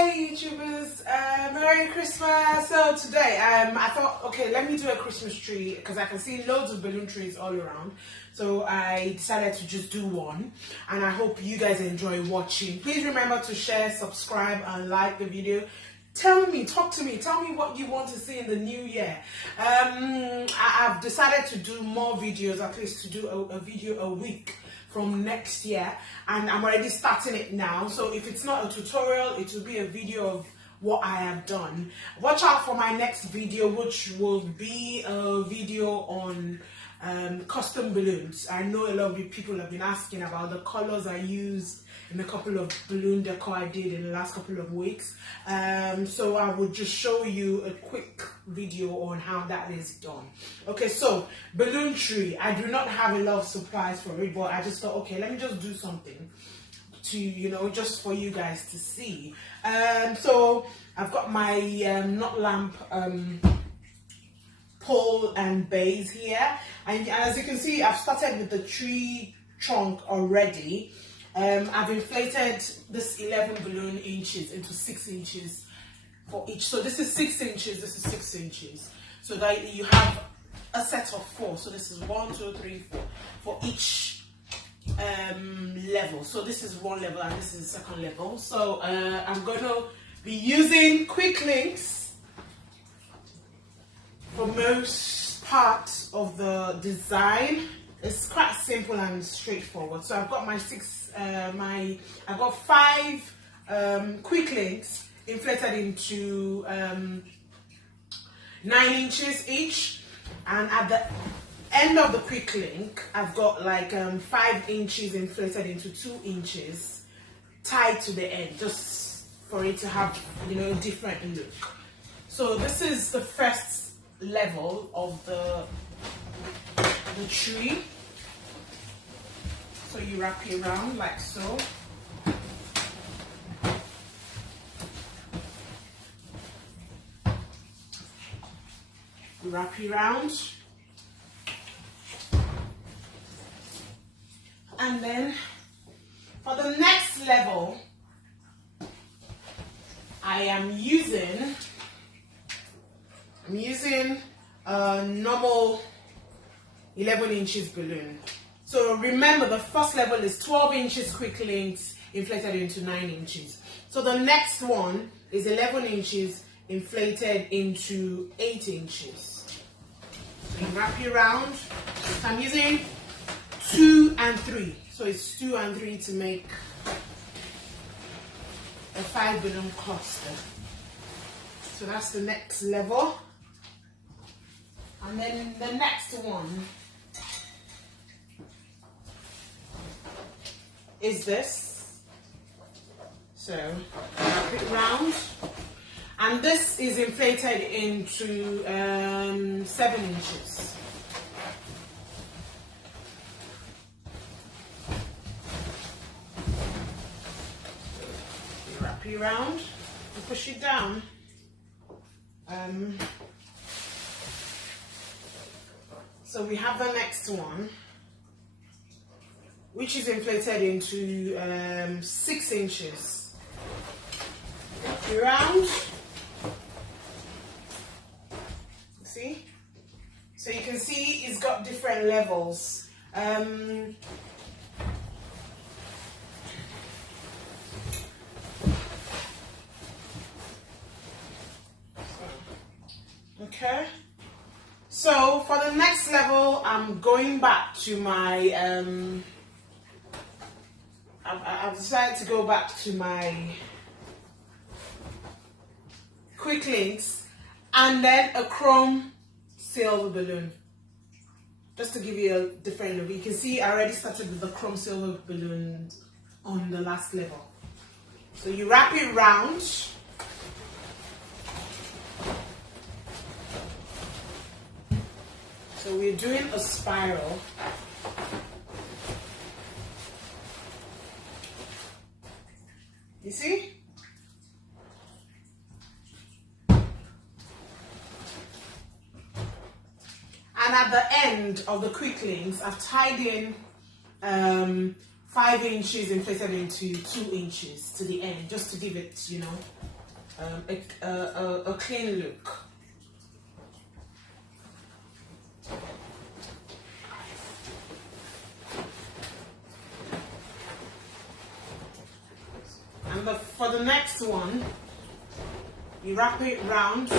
Hi YouTubers, Merry Christmas. So today I thought, okay, let me do a Christmas tree because I can see loads of balloon trees all around. So I decided to just do one, and I hope you guys enjoy watching. Please remember to share, subscribe and like the video. Talk to me, tell me what you want to see in the new year. I've decided to do more videos, at least to do a video a week from next year, and I'm already starting it now. So if it's not a tutorial, it will be a video of what I have done. Watch out for my next video, which will be a video on custom balloons. I know a lot of you people have been asking about the colors I used in a couple of balloon decor I did in the last couple of weeks. So I will just show you a quick video on how that is done. Okay, so balloon tree. I do not have a lot of supplies for it, but I just thought, okay, let me just do something to, you know, just for you guys to see. So I've got my knot lamp pole and base here, and as you can see, I've started with the tree trunk already. I've inflated this 11 balloon inches into 6 inches for each. So this is 6 inches, this is 6 inches. So that you have a set of 4. So this is 1, 2, 3, 4 for each level. So this is one level and this is the second level. So I'm going to be using quicklinks for most part of the design. It's quite simple and straightforward. So I've got my I've got 5 quicklinks inflated into 9 inches each, and at the end of the quick link I've got like 5 inches inflated into 2 inches tied to the end, just for it to have, you know, a different look. So this is the first level of the tree. So you wrap it around like so. You wrap it around. And then for the next level, I'm using a normal 11 inches balloon. So remember, the first level is 12 inches quick links inflated into 9 inches. So the next one is 11 inches inflated into 8 inches. So you wrap it around. So I'm using 2 and 3. So it's 2 and 3 to make a 5 balloon cluster. So that's the next level. And then the next one is this. So wrap it round, and this is inflated into 7 inches. You wrap it around and push it down. So we have the next one, which is inflated into 6 inches. Around. See? So you can see it's got different levels. Okay. So for the next level, I'm going back to my I've decided to go back to my quick links and then a chrome silver balloon, just to give you a different look. You can see I already started with the chrome silver balloon on the last level. So you wrap it round. So we're doing a spiral. You see? And at the end of the quick links, I've tied in 5 5 inches inflated into 2 inches to the end, just to give it, you know, a clean look. And for the next one, you wrap it round.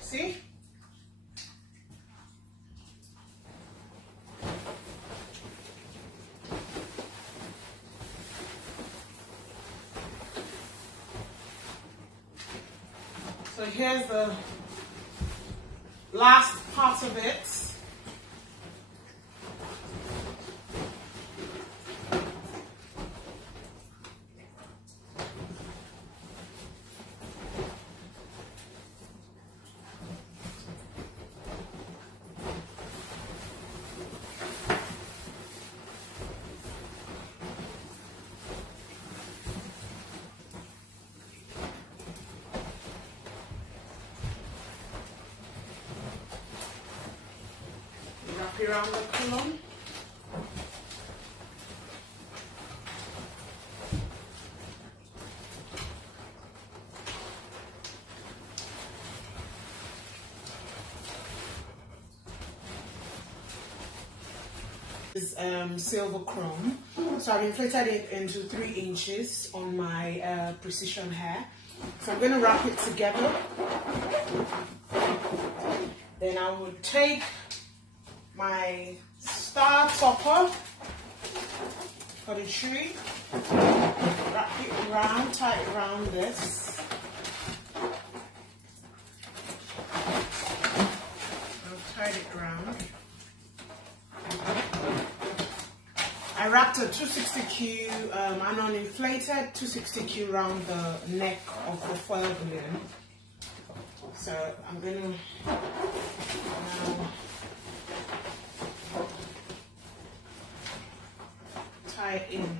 See? So here's the last part of it. Wrap around the column. This silver chrome, so I've inflated it into 3 inches on my precision hair. So I'm going to wrap it together. Then I will take my star topper for the tree, wrap it around, tie it around this. I've tied it around. I wrapped a 260Q, an uninflated 260Q around the neck of the foil balloon. So I'm going to now tie it in.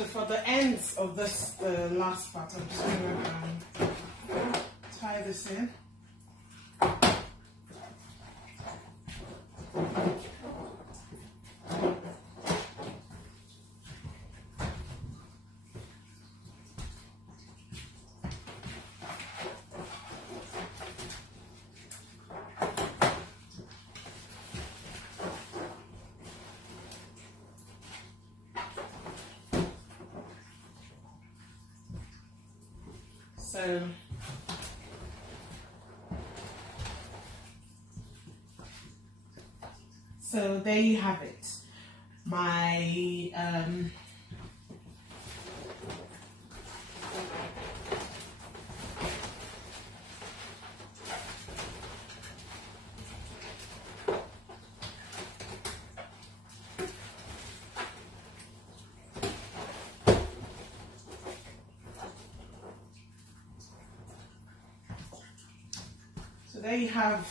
So for the ends of this last part, I'm just going to tie this in. So there you have it. My so there you have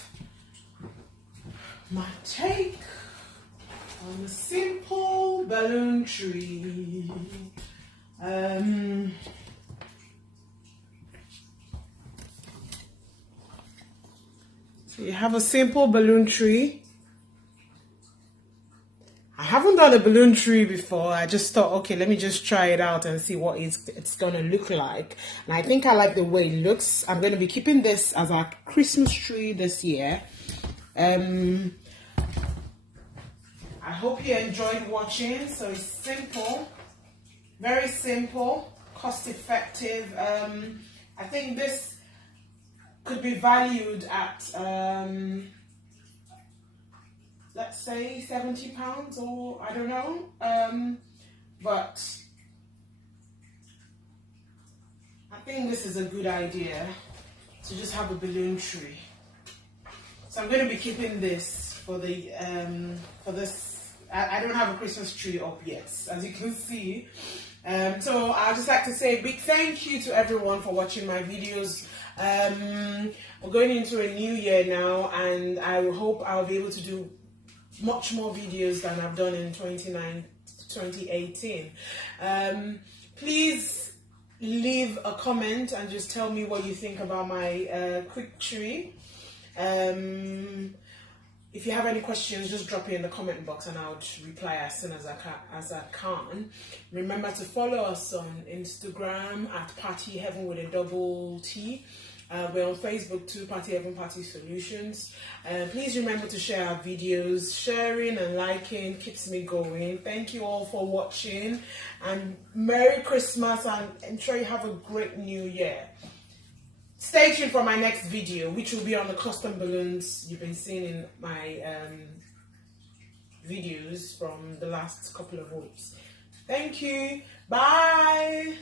my take on a simple balloon tree. So you have a simple balloon tree. I haven't done a balloon tree before. I just thought, okay, let me just try it out and see what it's gonna look like. And I think I like the way it looks. I'm gonna be keeping this as our Christmas tree this year. I hope you enjoyed watching. So it's simple, very simple, cost effective. I think this could be valued at let's say £70, or I don't know, but I think this is a good idea to just have a balloon tree. So I'm going to be keeping this for the for this. I don't have a Christmas tree up yet, as you can see. So I'd just like to say a big thank you to everyone for watching my videos. We're going into a new year now, and I hope I'll be able to do much more videos than I've done in 2018. Please leave a comment and just tell me what you think about my quick tree. If you have any questions, just drop it in the comment box and I'll reply as soon as I can. Remember to follow us on Instagram at Party Heaven with a double T. We're on Facebook too, Party Heaven Party Solutions. Please remember to share our videos. Sharing and liking keeps me going. Thank you all for watching, and Merry Christmas, and ensure you have a great new year. Stay tuned for my next video, which will be on the custom balloons you've been seeing in my videos from the last couple of weeks. Thank you. Bye.